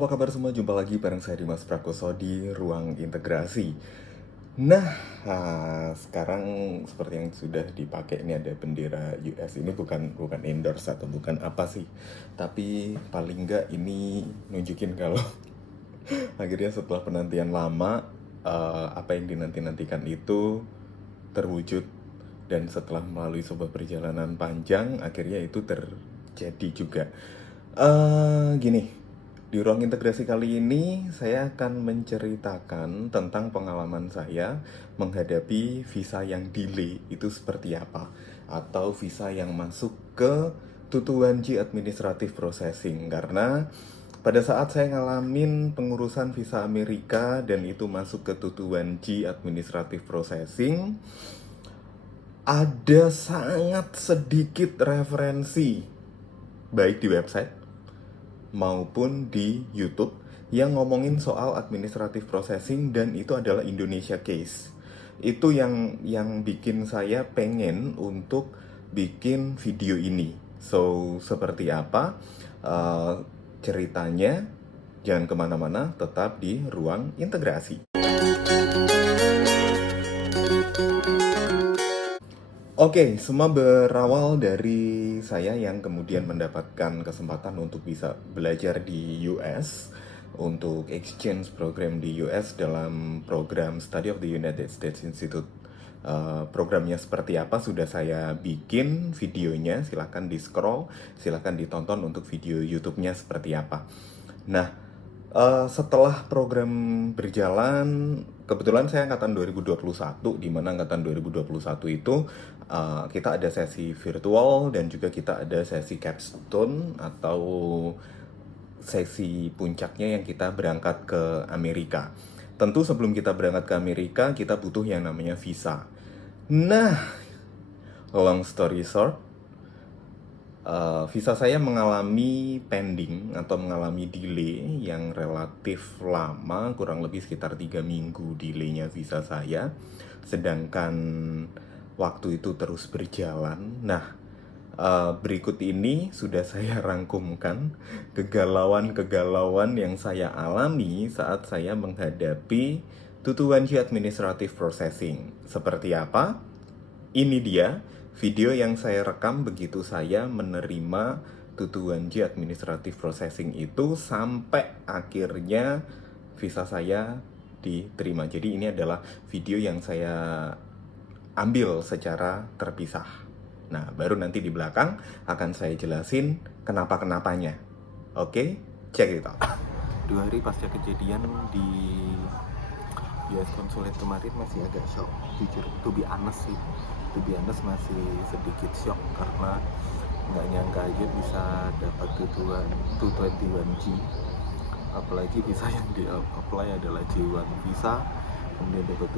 Halo, apa kabar semua? Jumpa lagi bareng saya Dimas Prakoso di Ruang Integrasi. Nah, sekarang seperti yang sudah dipakai ini ada bendera US. Ini bukan endorse atau bukan apa sih, tapi paling nggak ini nunjukin kalau akhirnya setelah penantian lama, apa yang dinanti-nantikan itu terwujud. Dan setelah melalui sebuah perjalanan panjang, akhirnya itu terjadi juga. Gini, di ruang integrasi kali ini saya akan menceritakan tentang pengalaman saya menghadapi visa yang delay itu seperti apa, atau visa yang masuk ke tutuan G administrative processing. Karena pada saat saya ngalamin pengurusan visa Amerika dan itu masuk ke tutuan G administrative processing, ada sangat sedikit referensi baik di website maupun di YouTube yang ngomongin soal administrative processing, dan itu adalah Indonesia case. Itu yang bikin saya pengen untuk bikin video ini. So, seperti apa ceritanya? Jangan kemana-mana, tetap di Ruang Integrasi. Oke, semua berawal dari saya yang kemudian mendapatkan kesempatan untuk bisa belajar di US, untuk exchange program di US dalam program Study of the United States Institute. Programnya seperti apa sudah saya bikin videonya, silahkan di-scroll, silahkan ditonton untuk video YouTube-nya seperti apa. Nah, setelah program berjalan, kebetulan saya angkatan 2021, di mana angkatan 2021 itu kita ada sesi virtual dan juga kita ada sesi capstone atau sesi puncaknya yang kita berangkat ke Amerika. Tentu sebelum kita berangkat ke Amerika, kita butuh yang namanya visa. Nah, long story short, visa saya mengalami pending atau mengalami delay yang relatif lama, kurang lebih sekitar 3 minggu delaynya visa saya. Sedangkan waktu itu terus berjalan. Nah, berikut ini sudah saya rangkumkan kegalauan-kegalauan yang saya alami saat saya menghadapi tutuan G Administrative Processing. Seperti apa? Ini dia video yang saya rekam begitu saya menerima tutuan G Administrative Processing itu sampai akhirnya visa saya diterima. Jadi ini adalah video yang saya ambil secara terpisah. Nah, baru nanti di belakang akan saya jelasin kenapa-kenapanya. Oke, check it out. 2 hari pasca kejadian di US Consulate kemarin masih agak shock, jujur, to be honest sih. To be honest masih sedikit shock karena nggak nyangka aja bisa dapat tutuan 221G, apalagi visa yang di apply adalah J1 visa, kemudian dapat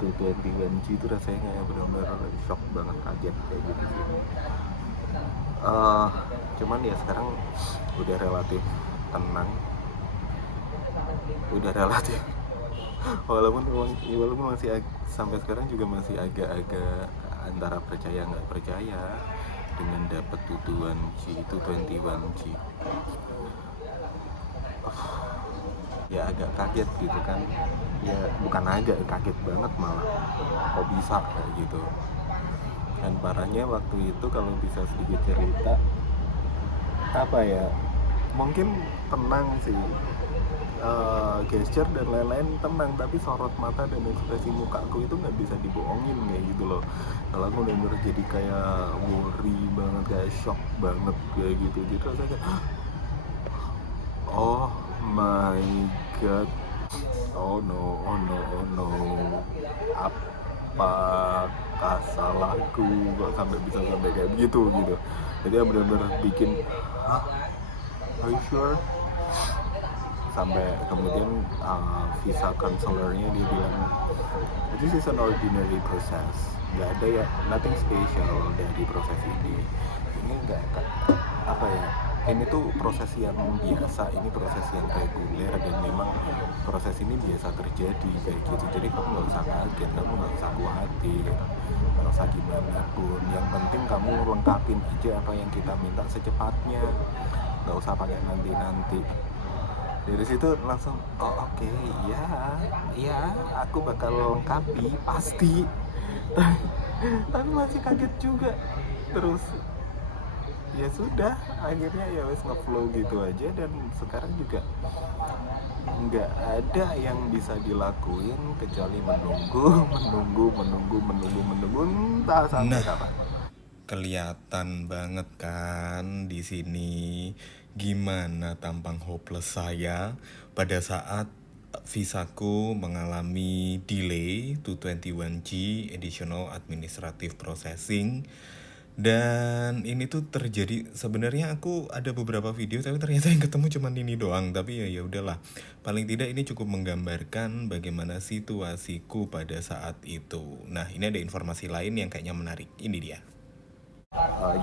221G itu rasanya kayak benar-benar shock banget, kaget kayak gitu sih. Cuman ya sekarang udah relatif tenang, udah relatif walaupun masih sampai sekarang juga masih agak-agak antara percaya nggak percaya dengan dapat tutuan G itu 21G. Ya agak kaget gitu kan, ya bukan agak kaget banget, malah kok bisa kayak gitu. Dan parahnya waktu itu kalau bisa sedikit cerita, apa ya, mungkin tenang sih, gesture dan lain-lain tenang, tapi sorot mata dan ekspresi mukaku itu nggak bisa dibohongin kayak gitu loh. Kalau aku bener jadi kayak worry banget, kayak shock banget kayak gitu. Jadi rasanya kayak, oh my god, oh no, apakah salahku kok sampai kayak begitu gitu. Jadi bener-bener bikin, are you sure? Sampai kemudian visa counselornya dia bilang, this is an ordinary process, nggak ada ya, nothing special dari proses ini nggak, apa ya, ini tuh proses yang biasa, ini proses yang reguler, dan memang proses ini biasa terjadi kayak gitu. Jadi kamu nggak usah kaget, kamu nggak usah khawatir, nggak usah gimana pun, yang penting kamu lengkapin aja apa yang kita minta secepatnya, nggak usah pakai nanti. Dari situ langsung, oh oke, iya, iya, aku bakal lengkapi pasti. Tapi masih kaget juga. Terus ya sudah, akhirnya ya wes ngeflow gitu aja. Dan sekarang juga nggak ada yang bisa dilakuin kecuali menunggu, menunggu entah sampai kapan. Kelihatan banget kan di sini gimana tampang hopeless saya pada saat visaku mengalami delay 221G additional administrative processing. Dan ini tuh terjadi, sebenarnya aku ada beberapa video tapi ternyata yang ketemu cuma ini doang. Tapi ya udahlah. Paling tidak ini cukup menggambarkan bagaimana situasiku pada saat itu. Nah, ini ada informasi lain yang kayaknya menarik. Ini dia.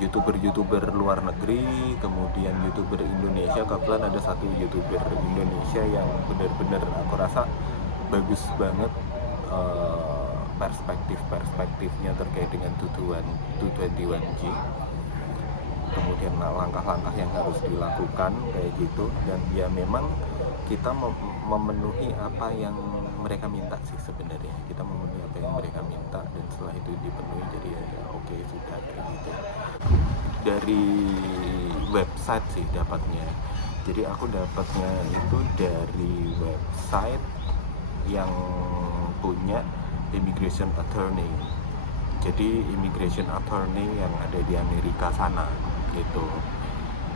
YouTuber-YouTuber luar negeri, kemudian YouTuber Indonesia. Kebetulan ada satu YouTuber Indonesia yang benar-benar aku rasa bagus banget perspektifnya terkait dengan 221G, kemudian langkah-langkah yang harus dilakukan kayak gitu. Dan ya memang kita memenuhi apa yang mereka minta sih sebenarnya. Kita memenuhi apa yang mereka minta, dan setelah itu dipenuhi, jadi ya oke, sudah kayak gitu. Dari website sih dapatnya. Jadi aku dapatnya itu dari website yang punya immigration attorney. Jadi immigration attorney yang ada di Amerika sana gitu.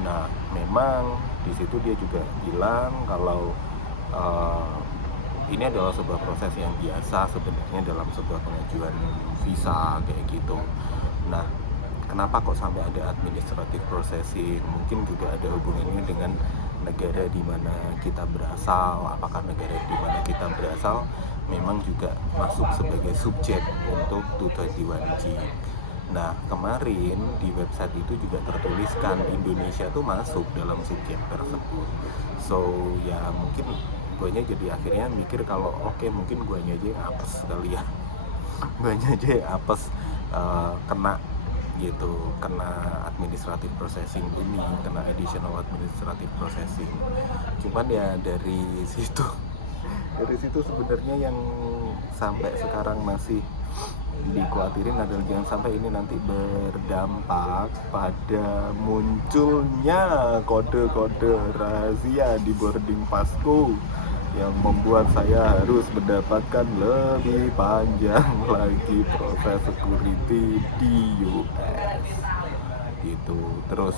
Nah, memang di situ dia juga bilang kalau ini adalah sebuah proses yang biasa sebenarnya dalam sebuah pengajuan visa kayak gitu. Nah, kenapa kok sampai ada administrative processing? Mungkin juga ada hubungannya dengan negara di mana kita berasal. Apakah negara di mana kita berasal memang juga masuk sebagai subjek untuk 221G. Nah, kemarin di website itu juga tertuliskan Indonesia tuh masuk dalam subjek tersebut. So, ya mungkin guanya jadi akhirnya mikir kalau oke, mungkin guanya aja yang apes kali ya. Guanya aja yang apes kena gitu, kena administrative processing ini, kena additional administrative processing. Cuman ya dari situ sebenarnya yang sampai sekarang masih dikhawatirin adalah jangan sampai ini nanti berdampak pada munculnya kode-kode rahasia di boarding passku yang membuat saya harus mendapatkan lebih panjang lagi proses security di US gitu. Terus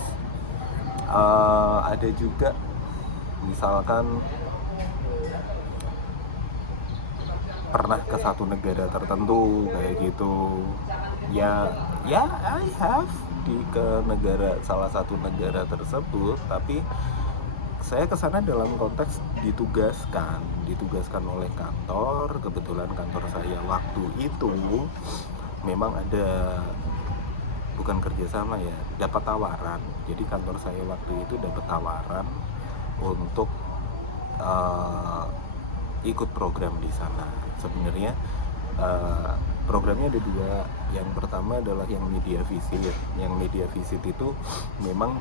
ada juga misalkan pernah ke satu negara tertentu kayak gitu, ya I have ke salah satu negara tersebut, tapi saya ke sana dalam konteks ditugaskan oleh kantor. Kebetulan kantor saya waktu itu memang ada, bukan kerjasama ya, dapat tawaran. Jadi kantor saya waktu itu dapat tawaran untuk ikut program di sana. Sebenarnya programnya ada dua. Yang pertama adalah yang media visit. Yang media visit itu memang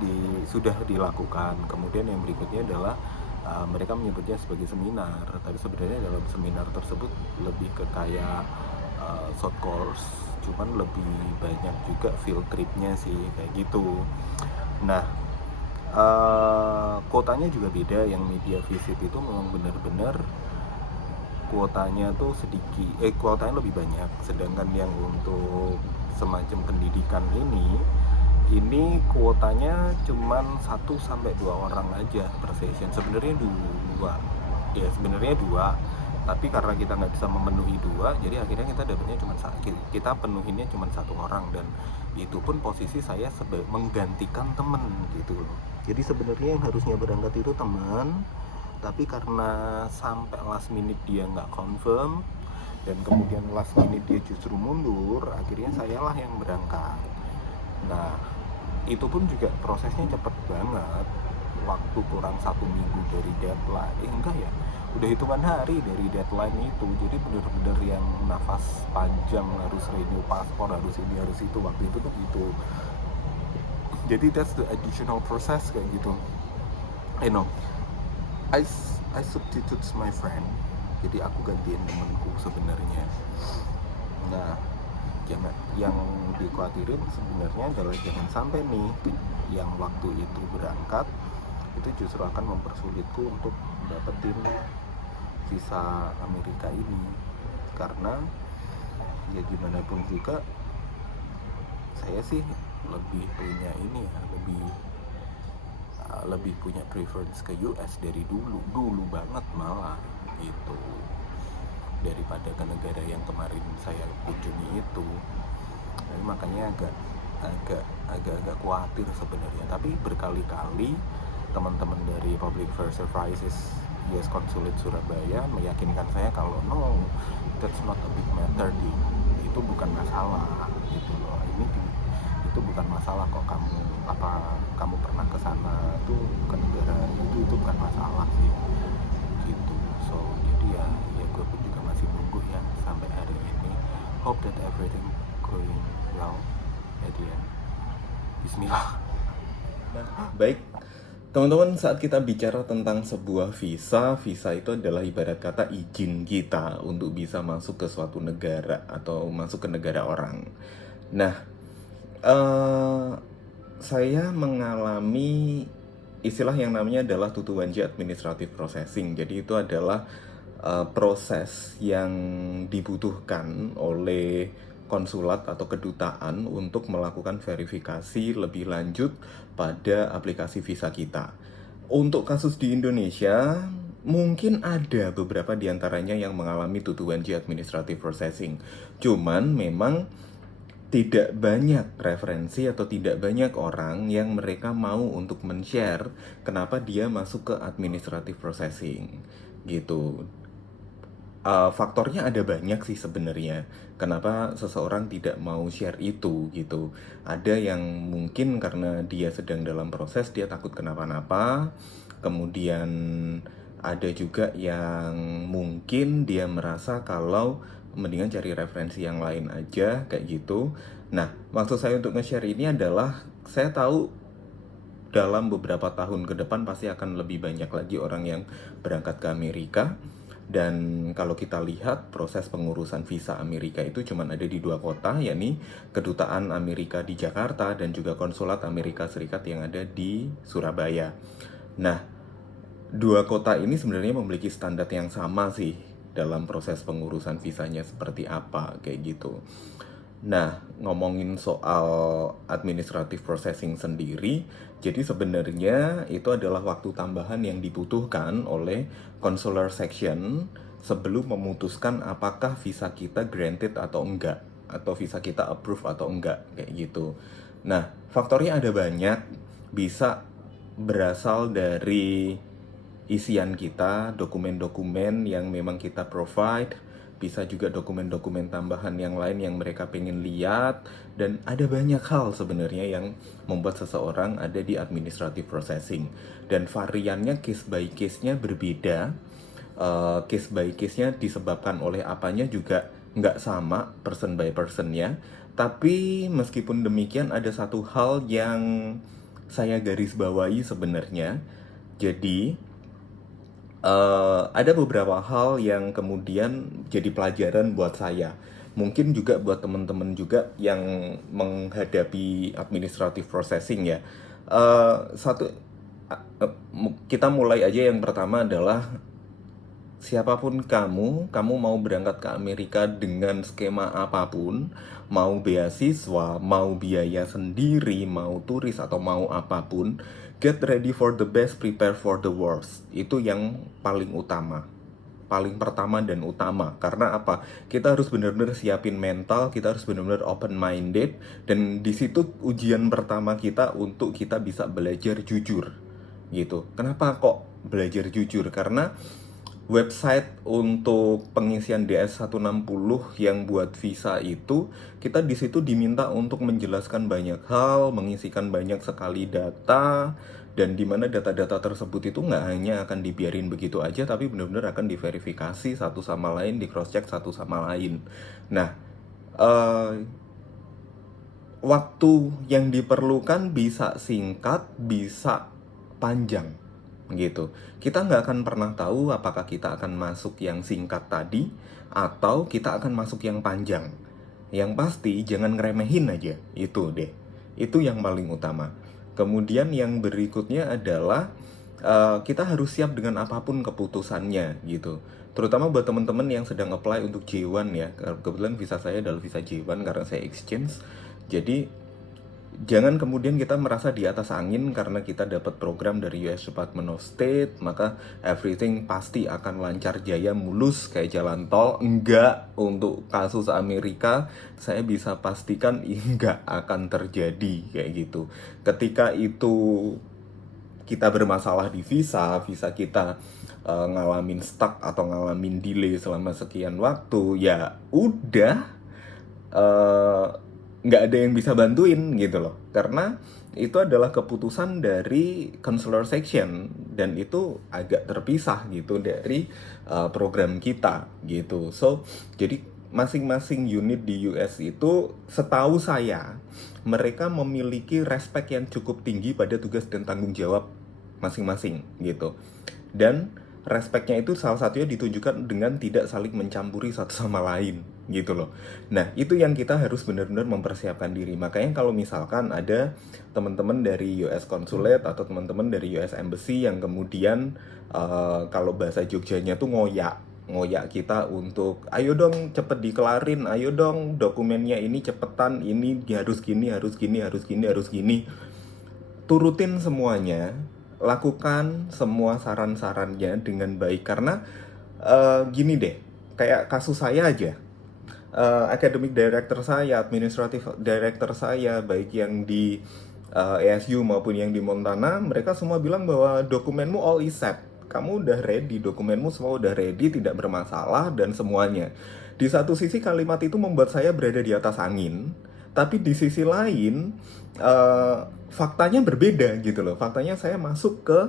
sudah dilakukan. Kemudian yang berikutnya adalah mereka menyebutnya sebagai seminar. Tapi sebenarnya dalam seminar tersebut lebih ke kayak short course, cuman lebih banyak juga field tripnya sih kayak gitu. Nah, kuotanya juga beda. Yang media visit itu memang benar-benar kuotanya tuh sedikit, kuotanya lebih banyak. Sedangkan yang untuk semacam pendidikan ini kuotanya cuman 1-2 orang aja per session. Sebenarnya dua, tapi karena kita nggak bisa memenuhi dua, jadi akhirnya kita dapatnya cuma kita penuhinnya cuma 1 orang. Dan itu pun posisi saya menggantikan temen gitu loh. Jadi sebenarnya yang harusnya berangkat itu teman, tapi karena sampai last minute dia nggak confirm, dan kemudian last minute dia justru mundur, akhirnya sayalah yang berangkat. Nah, itu pun juga prosesnya cepet banget, waktu kurang 1 minggu dari deadline. Enggak ya, udah hitungan hari dari deadline itu. Jadi bener-bener yang nafas panjang, harus renew paspor, harus ini harus itu. Waktu itu tuh gitu. Jadi that's the additional process kayak gitu. I substitute my friend. Jadi aku gantiin temenku sebenarnya. Nah, yang dikhawatirin sebenarnya adalah jangan sampai nih yang waktu itu berangkat itu justru akan mempersulitku untuk dapetin visa Amerika ini, karena ya gimana pun juga saya sih lebih punya ini ya, lebih punya preference ke US dari dulu banget malah gitu, daripada ke negara yang kemarin saya kunjungi itu. Jadi makanya agak khawatir sebenarnya. Tapi berkali-kali teman-teman dari Public Affairs Services US Consulate Surabaya meyakinkan saya kalau no, that's not a big matter, itu bukan masalah gitu loh. Itu bukan masalah kok, kamu pernah ke sana tuh, ke negara itu bukan masalah sih gitu. So jadi ya gue pun juga masih nunggu ya sampai hari ini. Hope that everything going well at the end. Bismillah. Baik, teman-teman, saat kita bicara tentang sebuah visa itu adalah ibarat kata izin kita untuk bisa masuk ke suatu negara atau masuk ke negara orang. Nah, saya mengalami istilah yang namanya adalah Tutuwanji Administrative Processing. Jadi itu adalah proses yang dibutuhkan oleh konsulat atau kedutaan untuk melakukan verifikasi lebih lanjut pada aplikasi visa kita. Untuk kasus di Indonesia, mungkin ada beberapa di antaranya yang mengalami Tutuwanji Administrative Processing. Cuman memang tidak banyak referensi atau tidak banyak orang yang mereka mau untuk men-share kenapa dia masuk ke administrative processing gitu. Faktornya ada banyak sih sebenarnya kenapa seseorang tidak mau share itu gitu. Ada yang mungkin karena dia sedang dalam proses, dia takut kenapa-napa. Kemudian ada juga yang mungkin dia merasa kalau mendingan cari referensi yang lain aja kayak gitu. Nah, maksud saya untuk nge-share ini adalah saya tahu dalam beberapa tahun ke depan pasti akan lebih banyak lagi orang yang berangkat ke Amerika. Dan kalau kita lihat proses pengurusan visa Amerika itu cuma ada di 2 kota, yakni Kedutaan Amerika di Jakarta dan juga Konsulat Amerika Serikat yang ada di Surabaya. Nah, 2 kota ini sebenarnya memiliki standar yang sama sih dalam proses pengurusan visanya seperti apa kayak gitu. Nah, ngomongin soal administrative processing sendiri, jadi sebenarnya itu adalah waktu tambahan yang dibutuhkan oleh consular section sebelum memutuskan apakah visa kita granted atau enggak, atau visa kita approve atau enggak, kayak gitu. Nah, faktornya ada banyak, bisa berasal dari isian kita, dokumen-dokumen yang memang kita provide, bisa juga dokumen-dokumen tambahan yang lain yang mereka pengen lihat, dan ada banyak hal sebenarnya yang membuat seseorang ada di administrative processing. Dan variannya case by case-nya berbeda, case by case-nya disebabkan oleh apanya juga nggak sama person by person-nya. Tapi meskipun demikian ada satu hal yang saya garis bawahi sebenarnya. Jadi ada beberapa hal yang kemudian jadi pelajaran buat saya. Mungkin juga buat teman-teman juga yang menghadapi administrative processing ya. Satu, kita mulai aja yang pertama adalah siapapun kamu mau berangkat ke Amerika dengan skema apapun, mau beasiswa, mau biaya sendiri, mau turis atau mau apapun, get ready for the best, prepare for the worst. Itu yang paling utama. Paling pertama dan utama. Karena apa? Kita harus benar-benar siapin mental, kita harus benar-benar open minded, dan di situ ujian pertama kita untuk kita bisa belajar jujur. Gitu. Kenapa kok belajar jujur? Karena website untuk pengisian DS-160 yang buat visa itu, kita di situ diminta untuk menjelaskan banyak hal, mengisikan banyak sekali data, dan di mana data-data tersebut itu nggak hanya akan dibiarin begitu aja, tapi benar-benar akan diverifikasi satu sama lain, di cross check satu sama lain. Nah, waktu yang diperlukan bisa singkat, bisa panjang. gitu. Kita nggak akan pernah tahu apakah kita akan masuk yang singkat tadi atau kita akan masuk yang panjang. Yang pasti jangan ngeremehin aja, itu deh. Itu yang paling utama. Kemudian yang berikutnya adalah kita harus siap dengan apapun keputusannya gitu. Terutama buat teman-teman yang sedang apply untuk J1 ya. Kebetulan visa saya adalah visa J1 karena saya exchange. Jadi jangan kemudian kita merasa di atas angin karena kita dapat program dari US Department of State, maka everything pasti akan lancar jaya mulus kayak jalan tol. Enggak, untuk kasus Amerika, saya bisa pastikan enggak akan terjadi kayak gitu. Ketika itu kita bermasalah di visa kita ngalamin stuck atau ngalamin delay selama sekian waktu, ya udah eh, nggak ada yang bisa bantuin gitu loh, karena itu adalah keputusan dari counselor section dan itu agak terpisah gitu dari program kita gitu. So jadi masing-masing unit di US itu setahu saya mereka memiliki respect yang cukup tinggi pada tugas dan tanggung jawab masing-masing gitu. Dan respectnya itu salah satunya ditunjukkan dengan tidak saling mencampuri satu sama lain gitu loh. Nah, itu yang kita harus benar-benar mempersiapkan diri. Makanya kalau misalkan ada teman-teman dari US Consulate atau teman-teman dari US Embassy yang kemudian kalau bahasa Jogjanya tuh ngoyak kita untuk ayo dong cepet dikelarin, ayo dong dokumennya ini cepetan, ini harus gini, harus gini, harus gini, harus gini. Turutin semuanya, lakukan semua saran-sarannya dengan baik karena gini deh, kayak kasus saya aja. Academic director saya, administrative director saya, baik yang di ASU maupun yang di Montana, mereka semua bilang bahwa dokumenmu all is set. Kamu udah ready, dokumenmu semua udah ready, tidak bermasalah dan semuanya. Di satu sisi kalimat itu membuat saya berada di atas angin, tapi di sisi lain faktanya berbeda gitu loh. Faktanya saya masuk ke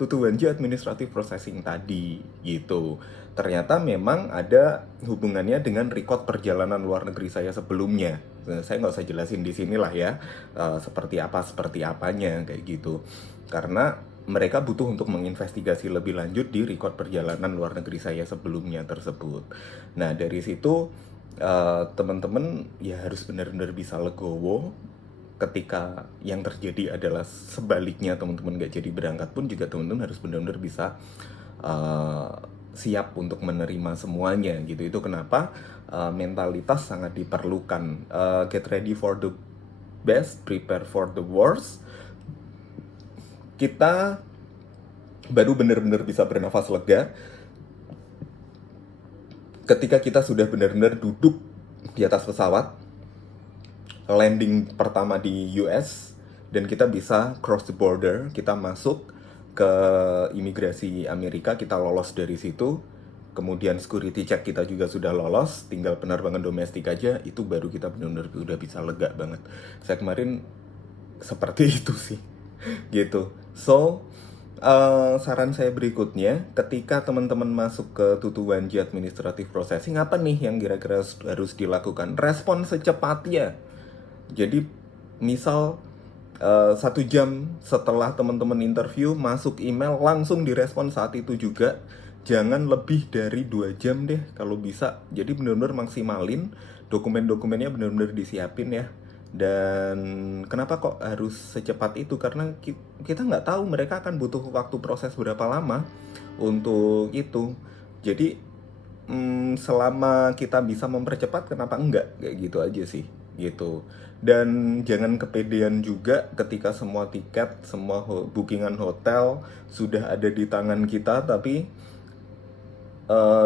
Tutuwanji Administrative Processing tadi gitu. Ternyata memang ada hubungannya dengan record perjalanan luar negeri saya sebelumnya. Nah, saya nggak usah jelasin di sinilah ya, seperti apanya kayak gitu. Karena mereka butuh untuk menginvestigasi lebih lanjut di record perjalanan luar negeri saya sebelumnya tersebut. Nah dari situ teman-teman ya harus benar-benar bisa legowo ketika yang terjadi adalah sebaliknya, teman-teman nggak jadi berangkat pun juga teman-teman harus benar-benar bisa uh, siap untuk menerima semuanya gitu. Itu kenapa mentalitas sangat diperlukan. Get ready for the best, prepare for the worst. Kita baru benar-benar bisa bernafas lega ketika kita sudah benar-benar duduk di atas pesawat, landing pertama di US, dan kita bisa cross the border, kita masuk ke imigrasi Amerika, kita lolos dari situ, kemudian security check kita juga sudah lolos, tinggal penerbangan domestik aja, itu baru kita benar-benar udah bisa lega banget. Saya kemarin seperti itu sih, gitu. So, saran saya berikutnya, ketika teman-teman masuk ke Tutuwanji Administrative Processing, apa nih yang kira-kira harus dilakukan? Respon secepatnya. Jadi, misal 1 jam setelah teman-teman interview, masuk email, langsung direspon saat itu juga. Jangan lebih dari 2 jam deh kalau bisa. Jadi benar-benar maksimalin, dokumen-dokumennya benar-benar disiapin ya. Dan kenapa kok harus secepat itu? Karena kita nggak tahu mereka akan butuh waktu proses berapa lama untuk itu. Jadi selama kita bisa mempercepat, kenapa enggak? Kayak gitu aja sih, gitu. Dan jangan kepedean juga ketika semua tiket, semua bookingan hotel sudah ada di tangan kita, tapi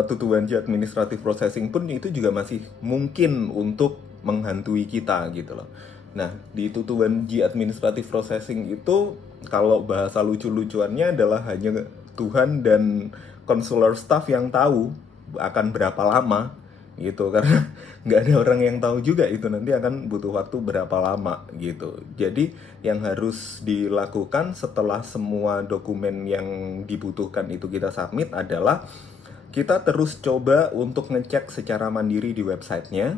Tutuwanji Administrative Processing pun itu juga masih mungkin untuk menghantui kita gitu loh. Nah, di Tutuwanji Administrative Processing itu kalau bahasa lucu-lucuannya adalah hanya Tuhan dan consular staff yang tahu akan berapa lama gitu, karena nggak ada orang yang tahu juga itu nanti akan butuh waktu berapa lama gitu. Jadi yang harus dilakukan setelah semua dokumen yang dibutuhkan itu kita submit adalah kita terus coba untuk ngecek secara mandiri di websitenya,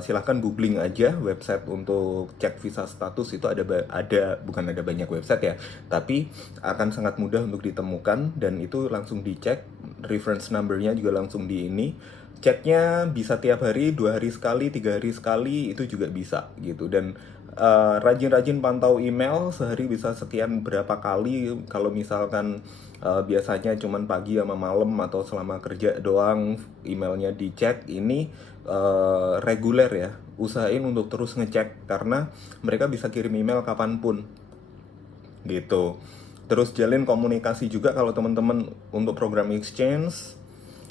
Silahkan googling aja website untuk cek visa status. Itu bukan ada banyak website ya, tapi akan sangat mudah untuk ditemukan, dan itu langsung dicek. Reference numbernya juga langsung di ini. Ceknya bisa tiap hari, 2 hari sekali, 3 hari sekali, itu juga bisa gitu. Dan rajin-rajin pantau email, sehari bisa sekian berapa kali. Kalau misalkan biasanya cuman pagi sama malam atau selama kerja doang emailnya dicek, ini reguler ya. Usahain untuk terus ngecek, karena mereka bisa kirim email kapanpun gitu. Terus jalin komunikasi juga kalau teman-teman untuk program exchange,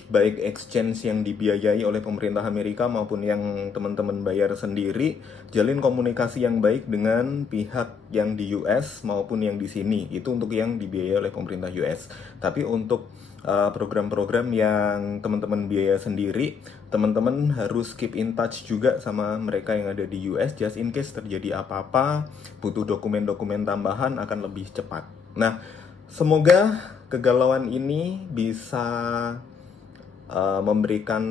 baik exchange yang dibiayai oleh pemerintah Amerika maupun yang teman-teman bayar sendiri. Jalin komunikasi yang baik dengan pihak yang di US maupun yang di sini. Itu untuk yang dibiayai oleh pemerintah US. Tapi untuk program-program yang teman-teman biaya sendiri, teman-teman harus keep in touch juga sama mereka yang ada di US, just in case terjadi apa-apa, butuh dokumen-dokumen tambahan, akan lebih cepat. Nah, semoga kegalauan ini bisa memberikan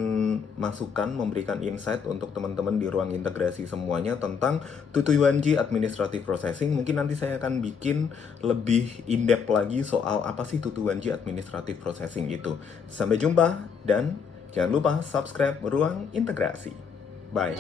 masukan, memberikan insight untuk teman-teman di ruang integrasi semuanya tentang 221G Administrative Processing. Mungkin nanti saya akan bikin lebih in-depth lagi soal apa sih 221G Administrative Processing itu. Sampai jumpa, dan jangan lupa subscribe Ruang Integrasi. Bye.